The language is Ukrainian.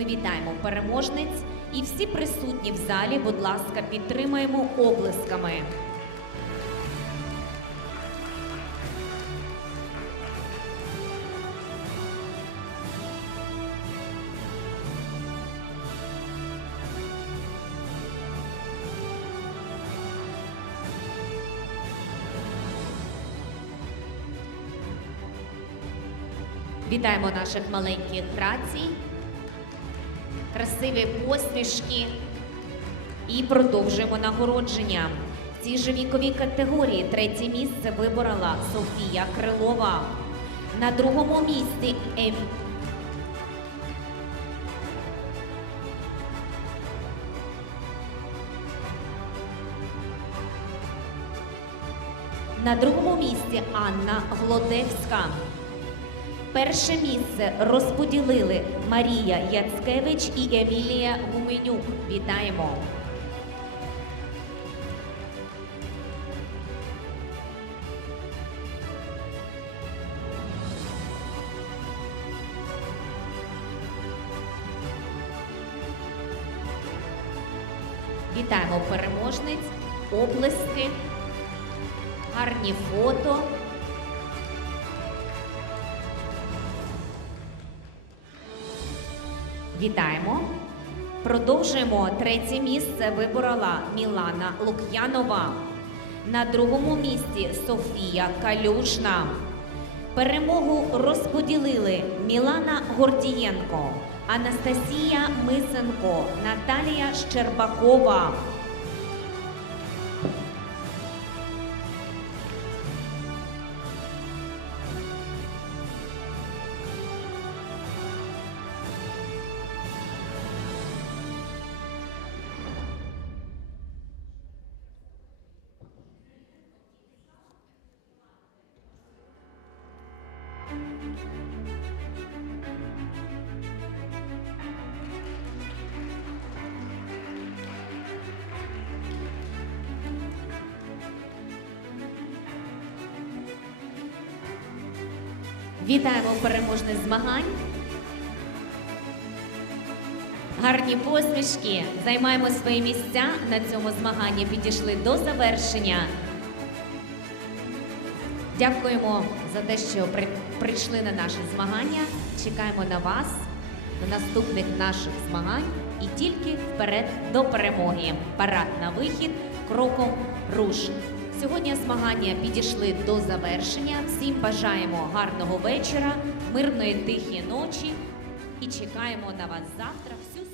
Ми вітаємо переможниць і всі присутні в залі, будь ласка, підтримаємо оплесками. Вітаємо наших маленьких грацій, красиві посмішки і продовжуємо нагородження. В цій же віковій категорії третє місце виборола Софія Крилова. На другому місці Ем... На другому місці Анна Глодевська. Перше місце розподілили Марія Яцкевич і Емілія Гуменюк. Вітаємо! Вітаємо переможниць, оплески, гарні фото. Вітаємо. Продовжуємо. Третє місце виборола Мілана Лук'янова. На другому місці Софія Калюжна. Перемогу розподілили Мілана Гордієнко, Анастасія Мисенко, Наталія Щербакова. Вітаємо переможних змагань. Гарні посмішки. Займаємо свої місця на цьому змаганні. Підійшли до завершення. Дякуємо за те, що при- прийшли на наше змагання. Чекаємо на вас на наступних наших змагань і тільки вперед до перемоги. Парад на вихід кроком руш. Сьогодні змагання підійшли до завершення. Всім бажаємо гарного вечора, мирної тихої ночі і чекаємо на вас завтра всю